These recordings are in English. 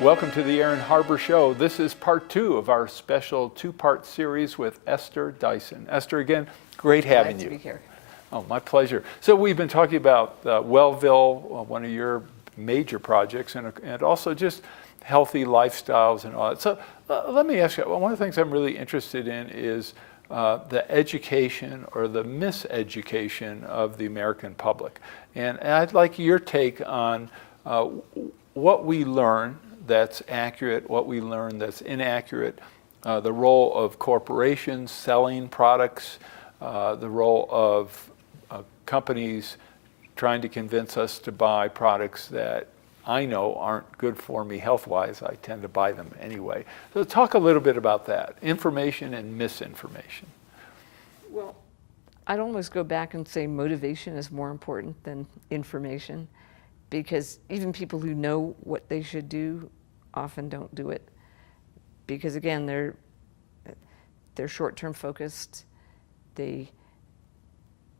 Welcome to the Erin Harbor Show. This is part 2 of our special 2-part series with Esther Dyson. Esther, again, great having you. Glad to be here. Oh, my pleasure. So we've been talking about Wellville, one of your major projects, and also just healthy lifestyles and all that. So let me ask you, one of the things I'm really interested in is the education or the miseducation of the American public. And I'd like your take on what we learn that's accurate, what we learn that's inaccurate, the role of corporations selling products, the role of companies trying to convince us to buy products that I know aren't good for me health-wise. I tend to buy them anyway. So talk a little bit about that, information and misinformation. Well, I'd almost go back and say motivation is more important than information, because even people who know what they should do often don't do it, because again, they're short-term focused. They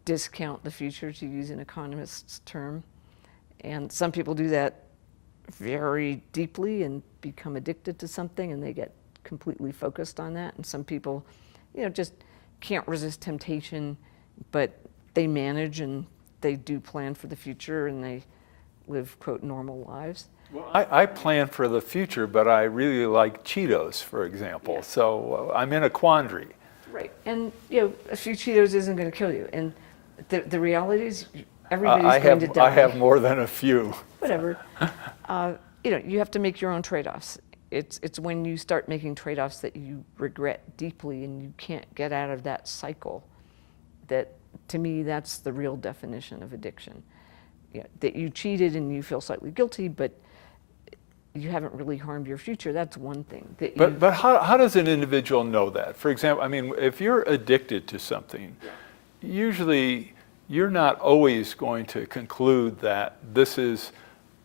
discount the future, to use an economist's term, and some people do that very deeply and become addicted to something, and they get completely focused on that. And some people, just can't resist temptation, but they manage and they do plan for the future, and they live, quote, normal lives. Well, I plan for the future, but I really like Cheetos, for example. Yeah. So I'm in a quandary. Right, and a few Cheetos isn't going to kill you. And the reality is, everybody's going to die. I have more than a few. Whatever. You have to make your own trade-offs. It's when you start making trade-offs that you regret deeply and you can't get out of that cycle that, to me, that's the real definition of addiction. That you cheated and you feel slightly guilty, but you haven't really harmed your future. That's one thing. But how does an individual know that? For example, I mean, if you're addicted to something, usually you're not always going to conclude that this is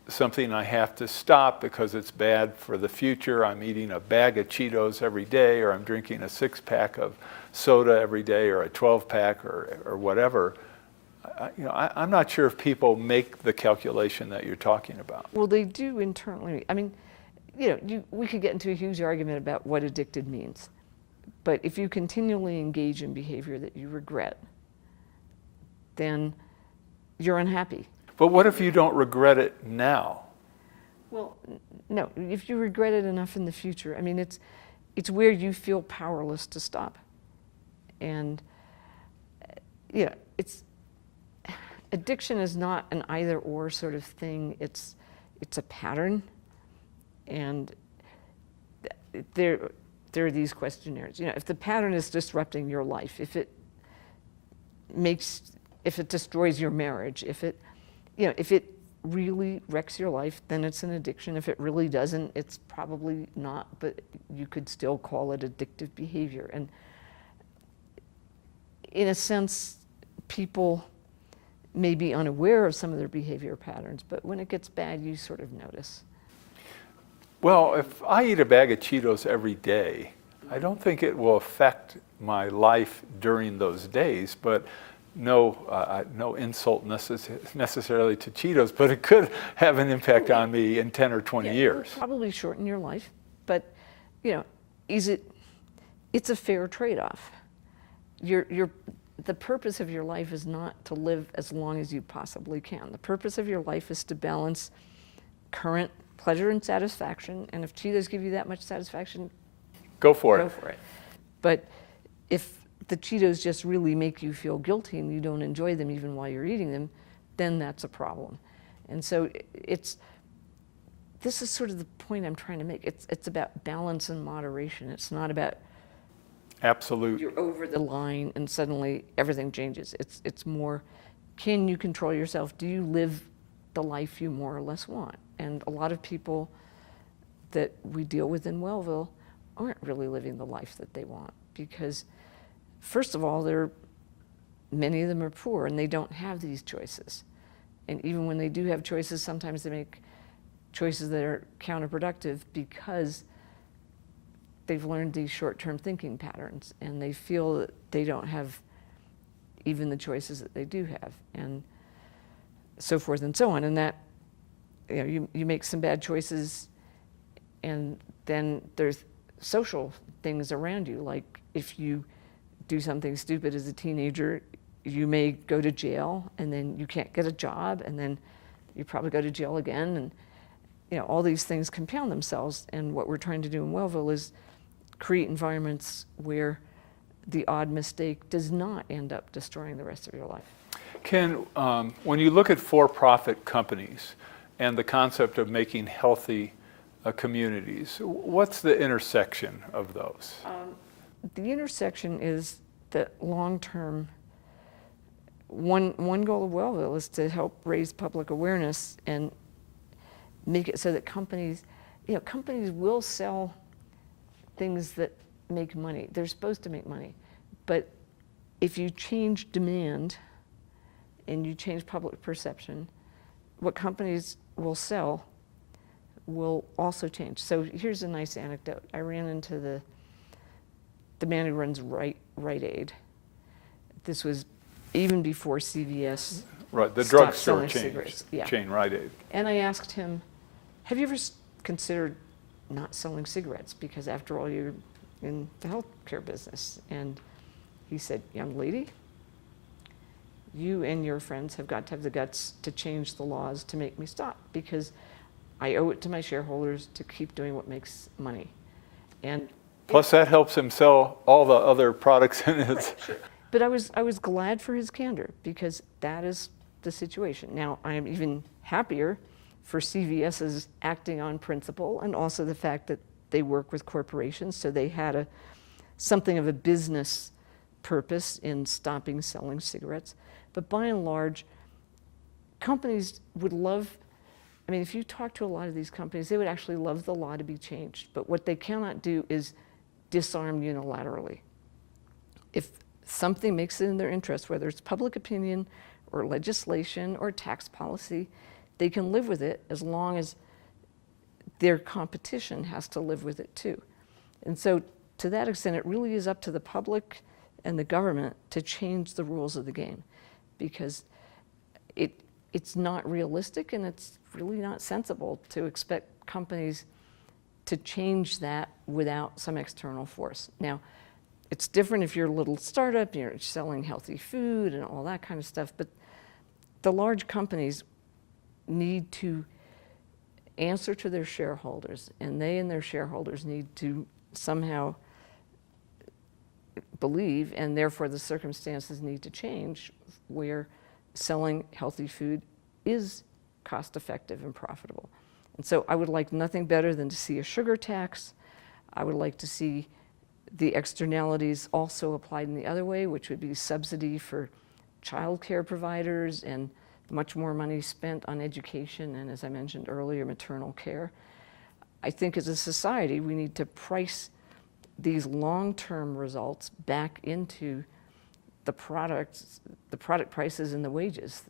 something I have to stop because it's bad for the future. I'm eating a bag of Cheetos every day, or I'm drinking a 6-pack of soda every day, or a 12-pack, or whatever. I'm not sure if people make the calculation that you're talking about. Well, they do internally. I mean, we could get into a huge argument about what addicted means. But if you continually engage in behavior that you regret, then you're unhappy. But what if you don't regret it now? Well, no. If you regret it enough in the future, I mean, it's where you feel powerless to stop. And addiction is not an either-or sort of thing. It's a pattern, and there are these questionnaires. If the pattern is disrupting your life, if it destroys your marriage, if it really wrecks your life, then it's an addiction. If it really doesn't, it's probably not, but you could still call it addictive behavior. And in a sense, people may be unaware of some of their behavior patterns, but when it gets bad, you sort of notice. Well, if I eat a bag of Cheetos every day, I don't think it will affect my life during those days, but no insult necessarily to Cheetos, but it could have an impact on me in 10 or 20 years. It'll probably shorten your life, but it's a fair trade-off. The purpose of your life is not to live as long as you possibly can. The purpose of your life is to balance current pleasure and satisfaction, and if Cheetos give you that much satisfaction, go for it. But if the Cheetos just really make you feel guilty and you don't enjoy them even while you're eating them, then that's a problem. And so this is sort of the point I'm trying to make. It's about balance and moderation. It's not about absolute. You're over the line and suddenly everything changes. It's more, can you control yourself? Do you live the life you more or less want? And a lot of people that we deal with in Wellville aren't really living the life that they want, because first of all, many of them are poor and they don't have these choices. And even when they do have choices, sometimes they make choices that are counterproductive because they've learned these short-term thinking patterns, and they feel that they don't have even the choices that they do have, and so forth and so on. And that, you make some bad choices And then there's social things around you, like if you do something stupid as a teenager, you may go to jail, and then you can't get a job, and then you probably go to jail again, and all these things compound themselves. And what we're trying to do in Wellville is create environments where the odd mistake does not end up destroying the rest of your life. When you look at for-profit companies and the concept of making healthy communities, what's the intersection of those? The intersection is that long-term, one goal of Wellville is to help raise public awareness and make it so that companies will sell things that make money. They're supposed to make money. But if you change demand and you change public perception, what companies will sell will also change. So here's a nice anecdote. I ran into the man who runs Rite Aid. This was even before CVS. Right, the stopped drugstore selling chain, Rite Aid. And I asked him, have you ever considered not selling cigarettes? Because after all, you're in the healthcare business. And he said, young lady, you and your friends have got to have the guts to change the laws to make me stop, because I owe it to my shareholders to keep doing what makes money. And plus that helps him sell all the other products in his. Sure. But I was glad for his candor, because that is the situation. Now, I am even happier for CVS's acting on principle, and also the fact that they work with corporations, so they had something of a business purpose in stopping selling cigarettes. But by and large, companies would love, if you talk to a lot of these companies, they would actually love the law to be changed. But what they cannot do is disarm unilaterally. If something makes it in their interest, whether it's public opinion or legislation or tax policy, they can live with it as long as their competition has to live with it too. And so to that extent, it really is up to the public and the government to change the rules of the game, because it's not realistic, and it's really not sensible to expect companies to change that without some external force. Now, it's different if you're a little startup, you're selling healthy food and all that kind of stuff, but the large companies need to answer to their shareholders, and they and their shareholders need to somehow believe, and therefore the circumstances need to change, where selling healthy food is cost effective and profitable. And so I would like nothing better than to see a sugar tax. I would like to see the externalities also applied in the other way, which would be subsidy for childcare providers and much more money spent on education and, as I mentioned earlier, maternal care. I think as a society, we need to price these long-term results back into the product prices and the wages.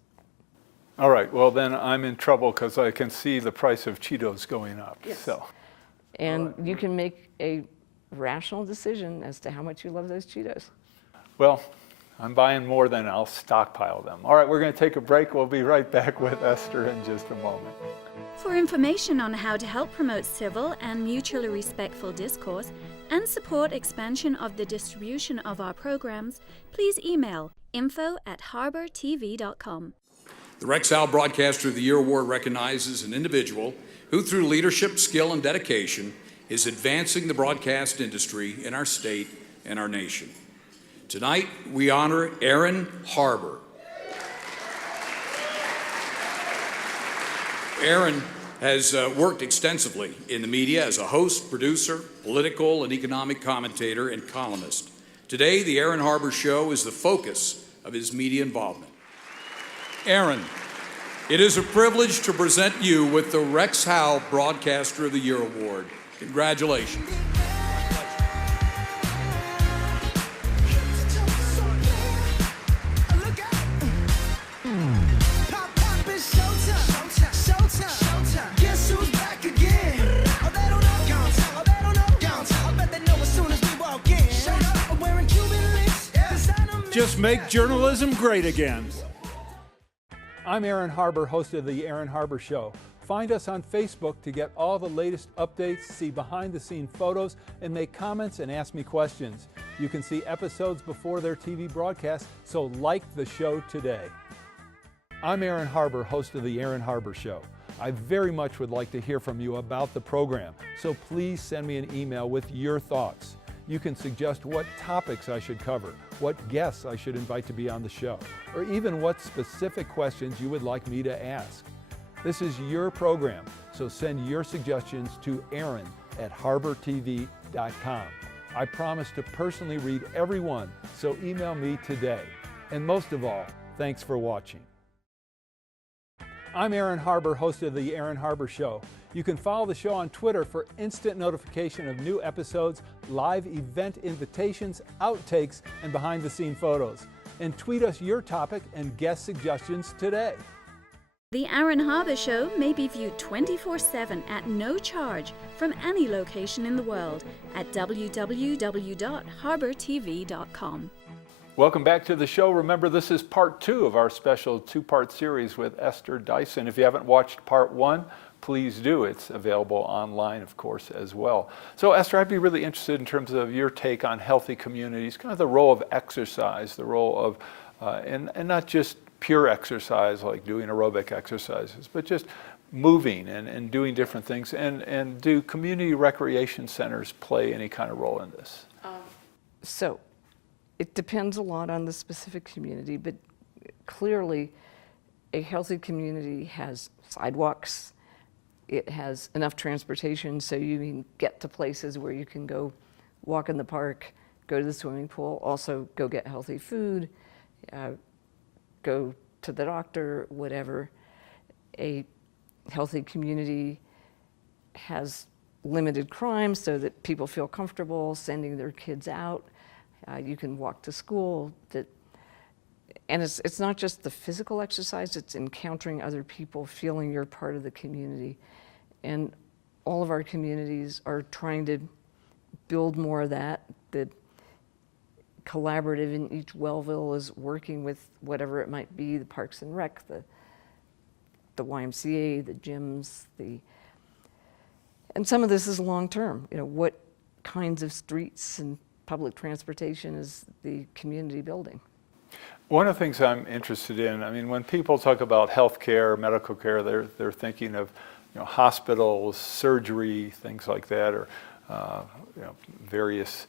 All right, well then I'm in trouble, because I can see the price of Cheetos going up. Yes. So. And you can make a rational decision as to how much you love those Cheetos. Well, I'm buying more than I'll stockpile them. All right, we're going to take a break. We'll be right back with Esther in just a moment. For information on how to help promote civil and mutually respectful discourse and support expansion of the distribution of our programs, please email info@harbortv.com. The Rexall Broadcaster of the Year Award recognizes an individual who, through leadership, skill, and dedication, is advancing the broadcast industry in our state and our nation. Tonight, we honor Erin Harbor. Erin has worked extensively in the media as a host, producer, political and economic commentator, and columnist. Today, the Erin Harbor Show is the focus of his media involvement. Erin, it is a privilege to present you with the Rexall Broadcaster of the Year Award. Congratulations. Just make journalism great again. I'm Erin Harbor, host of the Erin Harbor Show. Find us on Facebook to get all the latest updates, see behind-the-scene photos, and make comments and ask me questions. You can see episodes before their TV broadcast, so like the show today. I'm Erin Harbor, host of the Erin Harbor Show. I very much would like to hear from you about the program, so please send me an email with your thoughts. You can suggest what topics I should cover, what guests I should invite to be on the show, or even what specific questions you would like me to ask. This is your program, so send your suggestions to Erin@harbortv.com. I promise to personally read every one, so email me today. And most of all, thanks for watching. I'm Erin Harbor, host of the Erin Harbor Show. You can follow the show on Twitter for instant notification of new episodes, live event invitations, outtakes, and behind-the-scene photos. And tweet us your topic and guest suggestions today. The Erin Harbor Show may be viewed 24/7 at no charge from any location in the world at www.harbortv.com. Welcome back to the show. Remember, this is part 2 of our special 2-part series with Esther Dyson. If you haven't watched part 1, please do. It's available online, of course, as well. So, Esther, I'd be really interested in terms of your take on healthy communities, kind of the role of exercise, the role of, and not just pure exercise like doing aerobic exercises, but just moving and doing different things. And do community recreation centers play any kind of role in this? So it depends a lot on the specific community, but clearly a healthy community has sidewalks, it has enough transportation so you can get to places where you can go walk in the park, go to the swimming pool, also go get healthy food, go to the doctor, whatever. A healthy community has limited crime so that people feel comfortable sending their kids out. You can walk to school. And it's not just the physical exercise, it's encountering other people, feeling you're part of the community. And all of our communities are trying to build more of that. The collaborative in each Wellville is working with whatever it might be, the Parks and Rec, the YMCA, the gyms, and some of this is long-term. You know, what kinds of streets and public transportation is the community building? One of the things I'm interested in, I mean, when people talk about health care, medical care, they're thinking of, hospitals, surgery, things like that, or various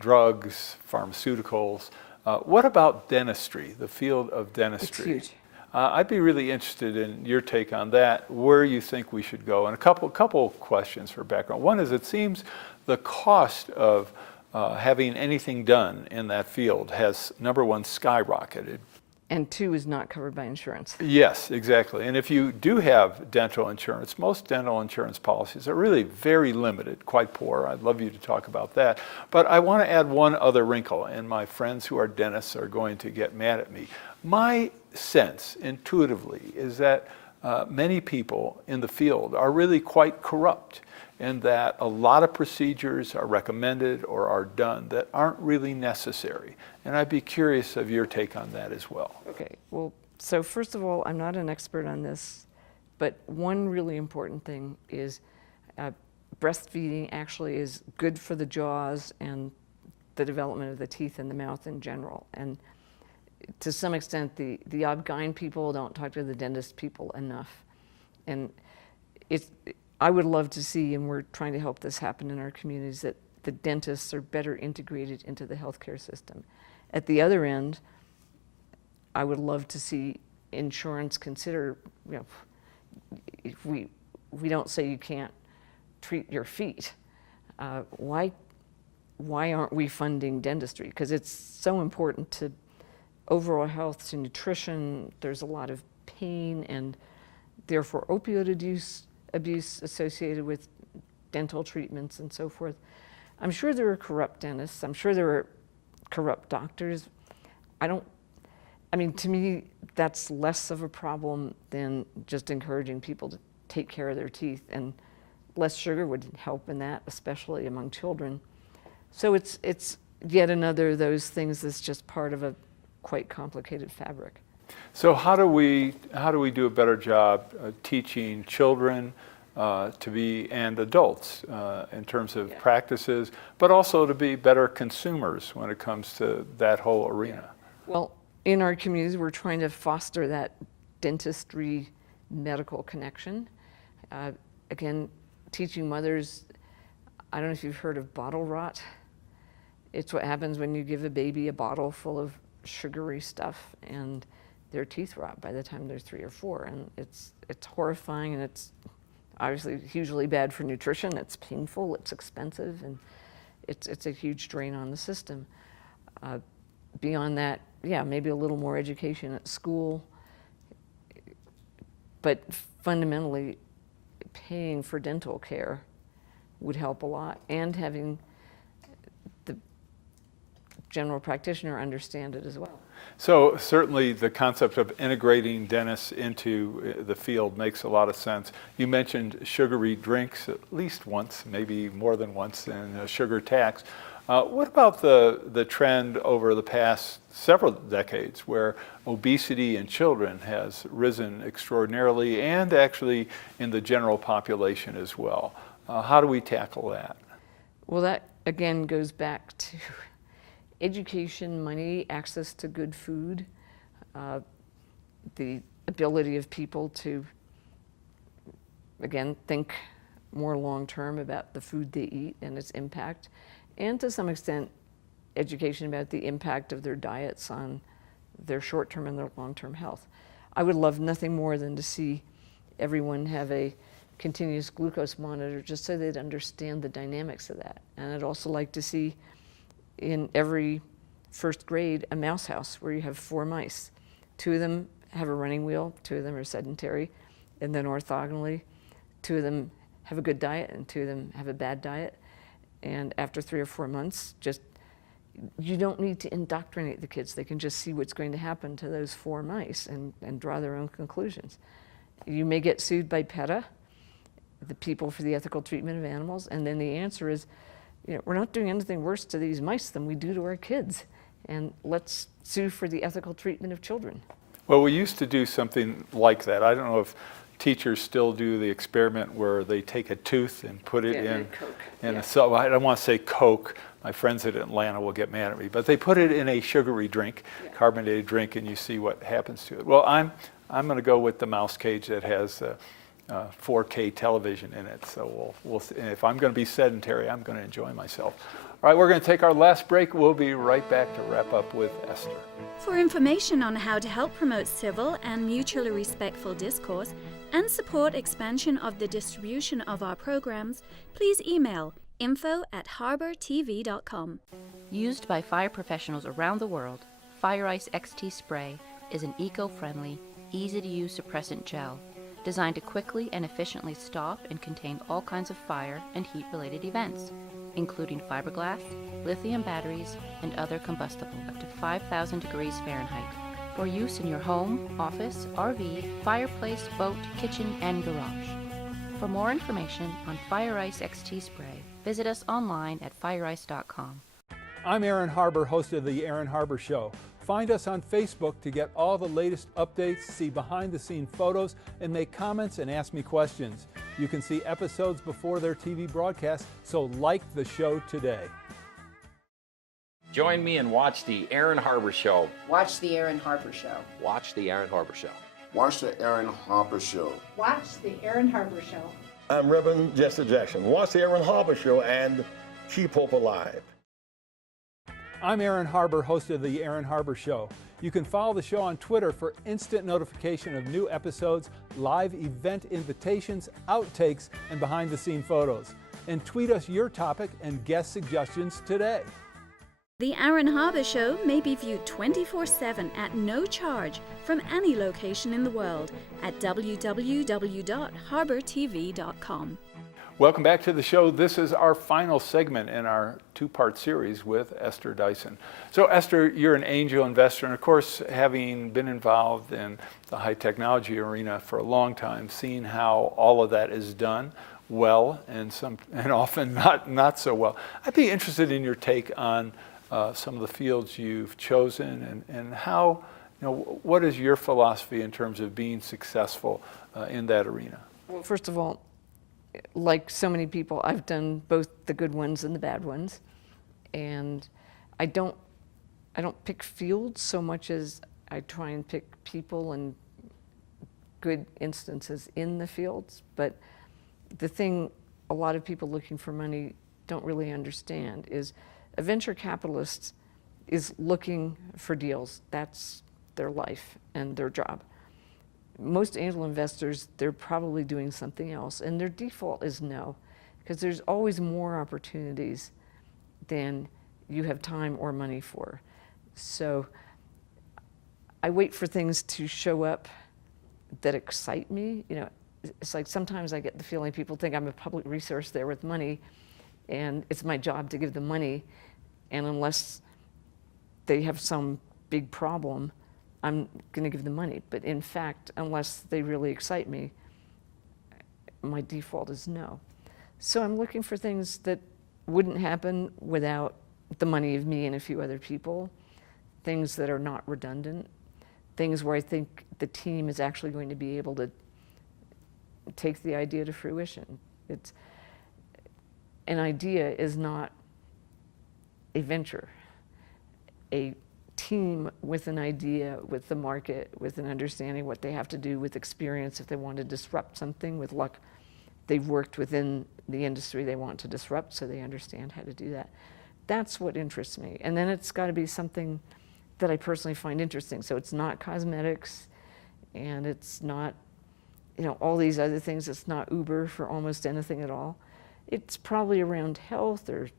drugs, pharmaceuticals. What about dentistry, the field of dentistry? It's huge. I'd be really interested in your take on that, where you think we should go, and a couple questions for background. One is, it seems the cost of having anything done in that field has, number one, skyrocketed. And 2 is not covered by insurance. Yes, exactly. And if you do have dental insurance, most dental insurance policies are really very limited, quite poor. I'd love you to talk about that. But I want to add one other wrinkle, and my friends who are dentists are going to get mad at me. My sense, intuitively, is that many people in the field are really quite corrupt, and that a lot of procedures are recommended or are done that aren't really necessary. And I'd be curious of your take on that as well. Okay, well, so first of all, I'm not an expert on this, but one really important thing is breastfeeding actually is good for the jaws and the development of the teeth in the mouth in general. And to some extent, the OB-GYN people don't talk to the dentist people enough. And I would love to see, and we're trying to help this happen in our communities, that the dentists are better integrated into the healthcare system. At the other end, I would love to see insurance consider, if we don't say you can't treat your feet, why aren't we funding dentistry? Because it's so important to overall health, to nutrition. There's a lot of pain and therefore opioid abuse associated with dental treatments and so forth. I'm sure there are corrupt dentists. I'm sure there are corrupt doctors. To me, that's less of a problem than just encouraging people to take care of their teeth, and less sugar would help in that, especially among children. So it's yet another of those things that's just part of a quite complicated fabric. So how do we do a better job teaching children to be, and adults in terms of practices, but also to be better consumers when it comes to that whole arena? Well, in our communities, we're trying to foster that dentistry medical connection. Again, teaching mothers, I don't know if you've heard of bottle rot. It's what happens when you give a baby a bottle full of sugary stuff and their teeth rot by the time they're 3 or 4. And it's horrifying, and it's obviously hugely bad for nutrition. It's painful, it's expensive, and it's a huge drain on the system. Beyond that, maybe a little more education at school, but fundamentally paying for dental care would help a lot, and having the general practitioner understand it as well. So certainly the concept of integrating dentists into the field makes a lot of sense. You mentioned sugary drinks at least once, maybe more than once, and a sugar tax. What about the trend over the past several decades where obesity in children has risen extraordinarily, and actually in the general population as well? How do we tackle that? Well, that again goes back to education, money, access to good food, the ability of people to, again, think more long-term about the food they eat and its impact, and to some extent, education about the impact of their diets on their short-term and their long-term health. I would love nothing more than to see everyone have a continuous glucose monitor, just so they'd understand the dynamics of that. And I'd also like to see in every first grade a mouse house where you have 4 mice. 2 of them have a running wheel, 2 of them are sedentary, and then orthogonally, 2 of them have a good diet and 2 of them have a bad diet. And after 3 or 4 months, you don't need to indoctrinate the kids. They can just see what's going to happen to those 4 mice and draw their own conclusions. You may get sued by PETA, the People for the Ethical Treatment of Animals, and then the answer is, we're not doing anything worse to these mice than we do to our kids, and let's sue for the ethical treatment of children. Well, we used to do something like that. I don't know if teachers still do the experiment where they take a tooth and put it in Coke. So I don't want to say Coke. My friends at Atlanta will get mad at me, but they put it in a sugary drink, carbonated drink, and you see what happens to it. Well, I'm going to go with the mouse cage that has 4K television in it. So we'll see. And if I'm going to be sedentary, I'm going to enjoy myself. All right, we're going to take our last break. We'll be right back to wrap up with Esther. For information on how to help promote civil and mutually respectful discourse and support expansion of the distribution of our programs, please email info@harbortv.com. Used by fire professionals around the world, Fire Ice XT Spray is an eco-friendly, easy-to-use suppressant gel designed to quickly and efficiently stop and contain all kinds of fire and heat-related events, including fiberglass, lithium batteries, and other combustible up to 5,000 degrees Fahrenheit, for use in your home, office, RV, fireplace, boat, kitchen, and garage. For more information on Fire Ice XT Spray, visit us online at fireice.com. I'm Erin Harbor, host of the Erin Harbor Show. Find us on Facebook to get all the latest updates, see behind-the-scene photos, and make comments and ask me questions. You can see episodes before their TV broadcast, so like the show today. Join me and watch the Erin Harbor Show. Watch the Erin Harbor Show. Watch the Erin Harbor Show. Watch the Erin Harbor Show. Watch the Erin Harbor Show. I'm Reverend Jesse Jackson. Watch the Erin Harbor Show and keep hope alive. I'm Erin Harbor, host of the Erin Harbor Show. You can follow the show on Twitter for instant notification of new episodes, live event invitations, outtakes, and behind-the-scene photos. And tweet us your topic and guest suggestions today. The Erin Harbor Show may be viewed 24/7 at no charge from any location in the world at www.harbortv.com. Welcome back to the show. This is our final segment in our 2-part series with Esther Dyson. So Esther, you're an angel investor, and of course, having been involved in the high technology arena for a long time, seeing how all of that is done well and often not so well. I'd be interested in your take on some of the fields you've chosen and how what is your philosophy in terms of being successful in that arena? Well, first of all, like so many people, I've done both the good ones and the bad ones. And I don't pick fields so much as I try and pick people and good instances in the fields. But the thing a lot of people looking for money don't really understand is a venture capitalist is looking for deals. That's their life and their job. Most angel investors, they're probably doing something else, and their default is no, because there's always more opportunities than you have time or money for. So I wait for things to show up that excite me. It's like sometimes I get the feeling people think I'm a public resource there with money, and it's my job to give them money, and unless they have some big problem, I'm going to give them money. But in fact, unless they really excite me, my default is no. So I'm looking for things that wouldn't happen without the money of me and a few other people, things that are not redundant, things where I think the team is actually going to be able to take the idea to fruition. An idea is not a venture. A team with an idea, with the market, with an understanding what they have to do, with experience if they want to disrupt something, with luck. They've worked within the industry they want to disrupt, so they understand how to do that. That's what interests me. And then it's got to be something that I personally find interesting. So it's not cosmetics, and it's not, all these other things. It's not Uber for almost anything at all. It's probably around health or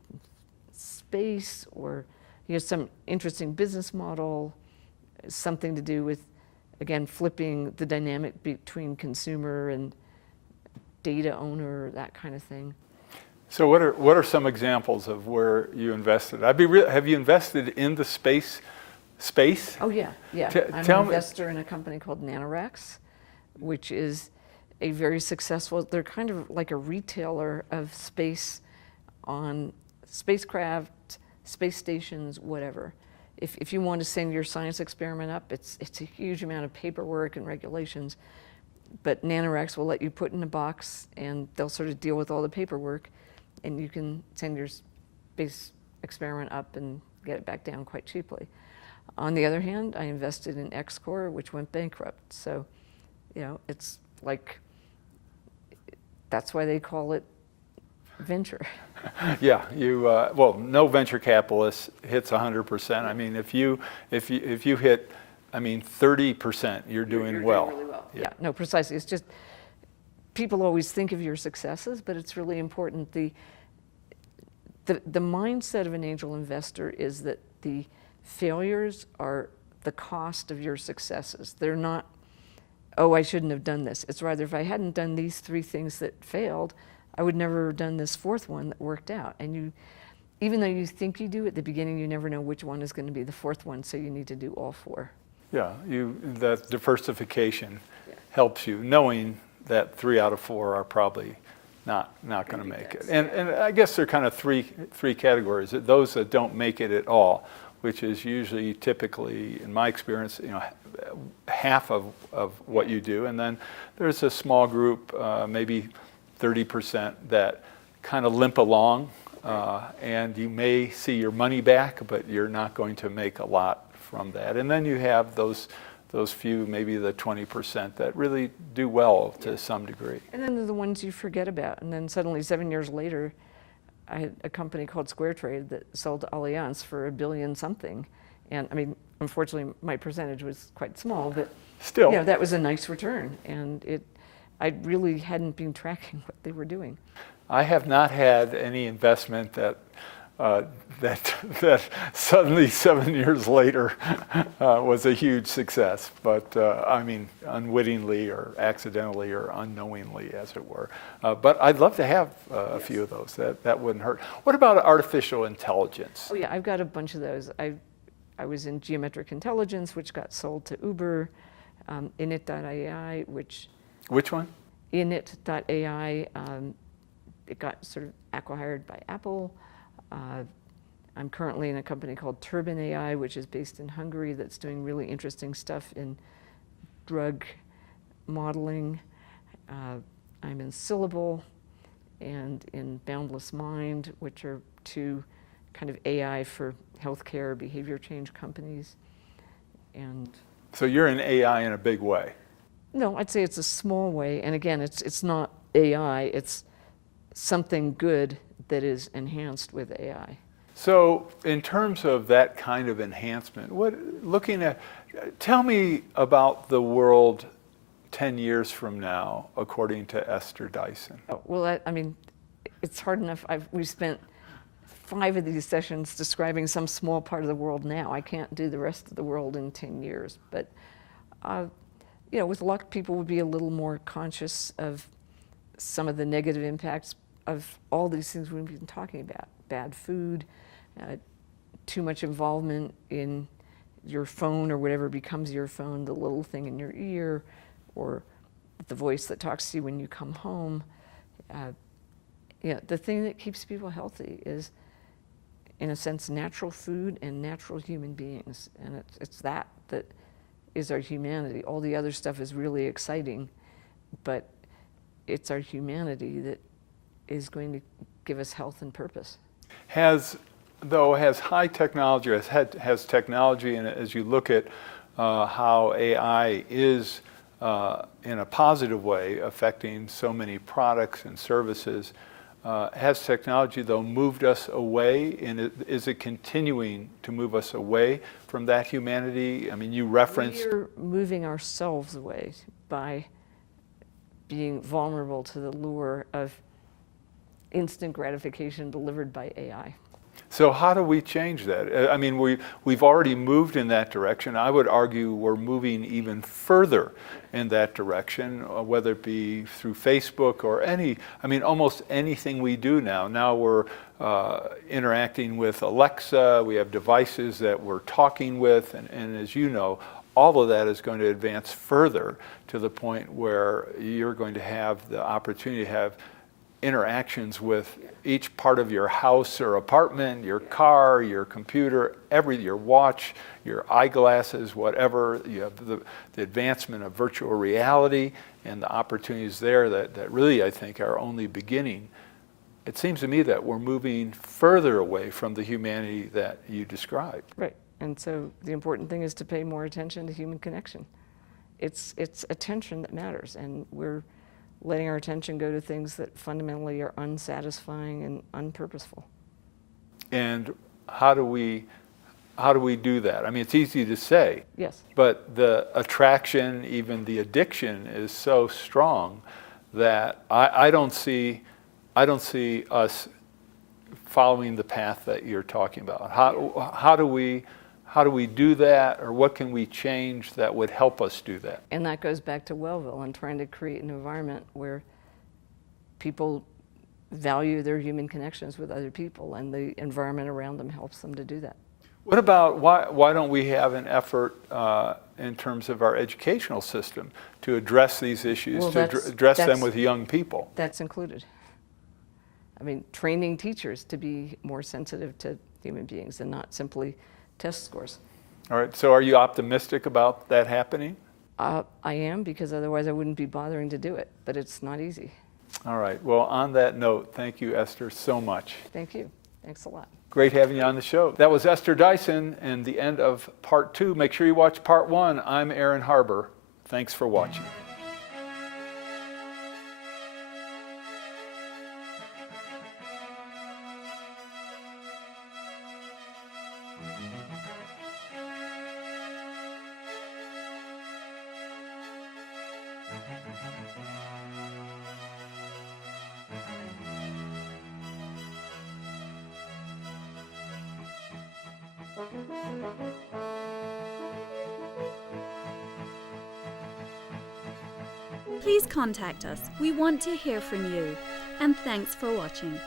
space or some interesting business model, something to do with, again, flipping the dynamic between consumer and data owner, that kind of thing. So what are some examples of where you invested? Have you invested in the space? Oh yeah. I'm an investor in a company called NanoRacks, which is a very successful, they're kind of like a retailer of space on spacecraft, space stations, whatever. If you want to send your science experiment up, it's a huge amount of paperwork and regulations, but NanoRacks will let you put in a box and they'll sort of deal with all the paperwork, and you can send your space experiment up and get it back down quite cheaply. On the other hand, I invested in XCore, which went bankrupt. So, it's like, that's why they call it venture. Yeah, no venture capitalist hits 100%. I mean, if you hit, 30%, you're doing well. Doing really well. Yeah, no, precisely. It's just, people always think of your successes, but it's really important. The mindset of an angel investor is that the failures are the cost of your successes. They're not, oh, I shouldn't have done this. It's rather, if I hadn't done these 3 things that failed, I would never have done this 4th one that worked out. And even though you think you do at the beginning, you never know which one is going to be the 4th one, so you need to do all 4. Yeah, that diversification helps you, knowing that 3 out of 4 are probably not going to make it. And I guess there are kind of three categories. Those that don't make it at all, which is usually, typically, in my experience, half of what you do. And then there's a small group, maybe 30%, that kind of limp along, and you may see your money back, but you're not going to make a lot from that. And then you have those few, maybe the 20%, that really do well to some degree. And then they're the ones you forget about. And then suddenly, 7 years later, I had a company called Square Trade that sold to Allianz for $1 billion something. And unfortunately, my percentage was quite small, but still, that was a nice return. And I really hadn't been tracking what they were doing. I have not had any investment that suddenly 7 years later was a huge success, but unwittingly or accidentally or unknowingly, as it were. But I'd love to have a few of those. That wouldn't hurt. What about artificial intelligence? Oh yeah, I've got a bunch of those. I was in geometric intelligence, which got sold to Uber, Init.ai, Which one? Init.ai, it got sort of acquired by Apple. I'm currently in a company called Turban AI, which is based in Hungary, that's doing really interesting stuff in drug modeling. I'm in Syllable and in Boundless Mind, which are two kind of AI for healthcare behavior change companies. And So you're in AI in a big way. no, I'd say it's a small way. And again, it's not AI, it's something good that is enhanced with AI. So in terms of that kind of enhancement, tell me about the world 10 years from now, according to Esther Dyson. Well, I mean, it's hard enough. We've spent 5 of these sessions describing some small part of the world now. I can't do the rest of the world in 10 years. But, you know, with luck, people would be a little more conscious of some of the negative impacts of all these things we've been talking about. Bad food, too much involvement in your phone or whatever becomes your phone, the little thing in your ear, or the voice that talks to you when you come home. Yeah, the thing that keeps people healthy is, in a sense, natural food and natural human beings. And it's that is our humanity. All the other stuff is really exciting, but it's our humanity that is going to give us health and purpose. Has high technology, has technology, and as you look at how AI is in a positive way affecting so many products and services, has technology, though, moved us away, and is it continuing to move us away from that humanity? I mean, you referenced... We're moving ourselves away by being vulnerable to the lure of instant gratification delivered by AI. So how do we change that? I mean, we've already moved in that direction. I would argue we're moving even further in that direction, whether it be through Facebook or almost anything we do now. Now we're interacting with Alexa, we have devices that we're talking with, and as you know, all of that is going to advance further to the point where you're going to have the opportunity to have interactions with each part of your house or apartment, your car, your computer, your watch, your eyeglasses, whatever. You have the advancement of virtual reality and the opportunities there that really, I think, are only beginning. It seems to me that we're moving further away from the humanity that you described. Right, and so the important thing is to pay more attention to human connection. It's attention that matters, and we're letting our attention go to things that fundamentally are unsatisfying and unpurposeful. And how do we do that? I mean, it's easy to say. Yes. But the attraction, even the addiction, is so strong that I don't see us following the path that you're talking about. How do we do that, or what can we change that would help us do that? And that goes back to Wellville and trying to create an environment where people value their human connections with other people, and the environment around them helps them to do that. What about, why don't we have an effort in terms of our educational system to address these issues, Well, to address them with young people? That's included. I mean, training teachers to be more sensitive to human beings and not simply test scores. All right, so are you optimistic about that happening? I am, because otherwise I wouldn't be bothering to do it, but it's not easy. All right, well, on that note, thank you, Esther, so much. Thank you. Thanks a lot. Great having you on the show. That was Esther Dyson, and the end of part 2. Make sure you watch part 1. I'm Erin Harbor. Thanks for watching. Please contact us. We want to hear from you. And thanks for watching.